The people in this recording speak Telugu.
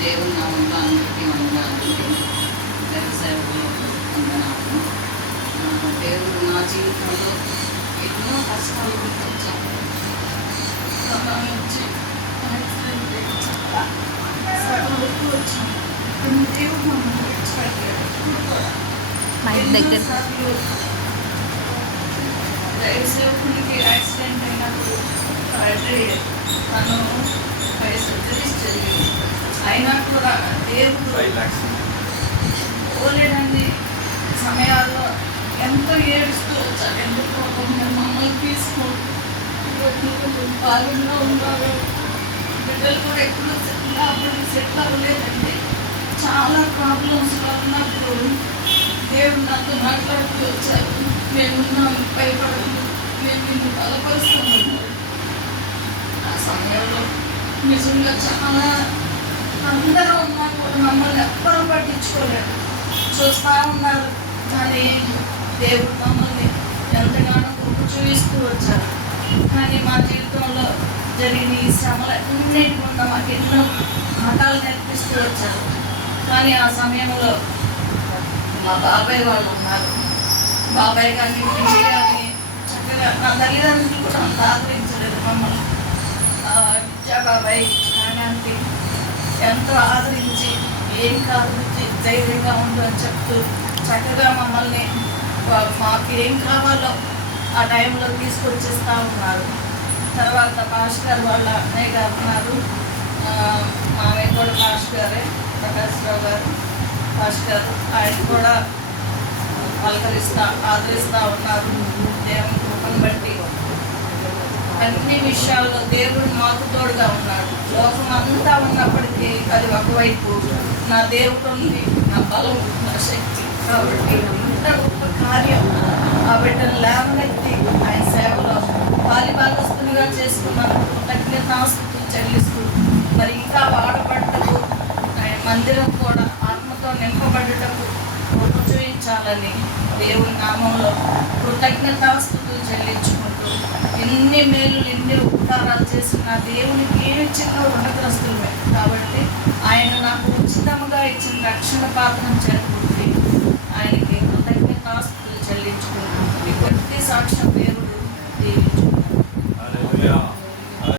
దేవుని నామంలో అందరికీ వందనాలు. దైవసేవకులు వందనాలు. దేవుడు నా జీవితంలో ఎన్నో కష్టాలు గుర్తించాను. నుంచి వరకు వచ్చాను. దేవుడు మమ్మల్ని విడిచిపెట్టాడు. దైవసేవకునికి యాక్సిడెంట్ అయినప్పుడు తను 5 సర్జరీస్ జరిగింది. అయినా కూడా దేవుడు పోలేడని సమయాల్లో ఎంతో ఏడుస్తూ వచ్చారు. ఎందుకు మమ్మల్ని తీసుకోండి, బాల్యంలో ఉన్నారు, బిడ్డలు కూడా ఎప్పుడు సెటిల్ అవ్వలేదండి. చాలా ప్రాబ్లమ్స్లో ఉన్నప్పుడు దేవుడు నాతో మాట్లాడుతూ వచ్చారు. మేమున్నాం, భయపడదు, మేము నిన్ను బలపరుస్తామన్నారు. ఆ సమయంలో నిజంగా చాలా అందరూ ఉన్నా కూడా మమ్మల్ని ఎవ్వరూ పట్టించుకోలేదు, చూస్తూ ఉన్నారు. కానీ దేవుడు మమ్మల్ని ఎంతగానో కృప చూపిస్తూ వచ్చారు. కానీ మా జీవితంలో జరిగిన ఈ శ్రమలన్నిటి గుండా మాకు ఎన్నో పాఠాలు నేర్పిస్తూ వచ్చారు. కానీ ఆ సమయంలో మా బాబాయ్ వాళ్ళు ఉన్నారు. బాబాయ్ కానీ కానీ చక్కగా నా తల్లిదండ్రులు కూడా అంత ఆదరించలేదు మమ్మల్ని. విద్యా బాబాయ్ నాన్నకి ఎంతో ఆదరించి ఏం కాదు ధైర్యంగా ఉండు అని చెప్తూ చక్కగా మమ్మల్ని మాకు ఏం కావాలో ఆ టైంలో తీసుకొచ్చిస్తూ ఉన్నారు. తర్వాత పాస్టర్ గారు వాళ్ళ అన్నయ్య గారు ఉన్నారు. మామయ్య కూడా పాస్టర్ గారే, ప్రకాశ్రావు గారు పాస్టర్ గారు. ఆయన కూడా ఆదరిస్తూ ఉన్నారు. దేవుని కృపను బట్టి అన్ని విషయాల్లో దేవుడు మాకు తోడుగా ఉన్నాడు. లోకం అంతా ఉన్నప్పటికీ అది ఒకవైపు నా దేవుడు ఉంది, నా బలం, నా శక్తి. కాబట్టి అంత గొప్ప కార్యం ఆ బిడ్డను లేవనెత్తి ఆయన సేవలో పాలిభాగస్తునిగా చేసుకున్నాను. కృతజ్ఞతాస్తుతులు చెల్లిస్తూ మరి ఇంకా వాడబడ్డకు ఆయన మందిరం కూడా ఆత్మతో నింపబడ్డకు కృప చూపించాలని దేవుని నామంలో కృతజ్ఞతాస్తుతులు చెల్లించుకుంటూ ఎన్ని మేలు ఎన్ని ఉపకారాలు చేసిన దేవునికి ఏమి చిన్న రుణగ్రస్తులమే. కాబట్టి ఆయన నాకు ఉచితంగా ఇచ్చిన రక్షణ పాత్రను చేరుకుంటే ఆయనకి కృతజ్ఞతాస్తుతులు చెల్లించుకుంటూ ఈ కొద్ది సాక్ష్యం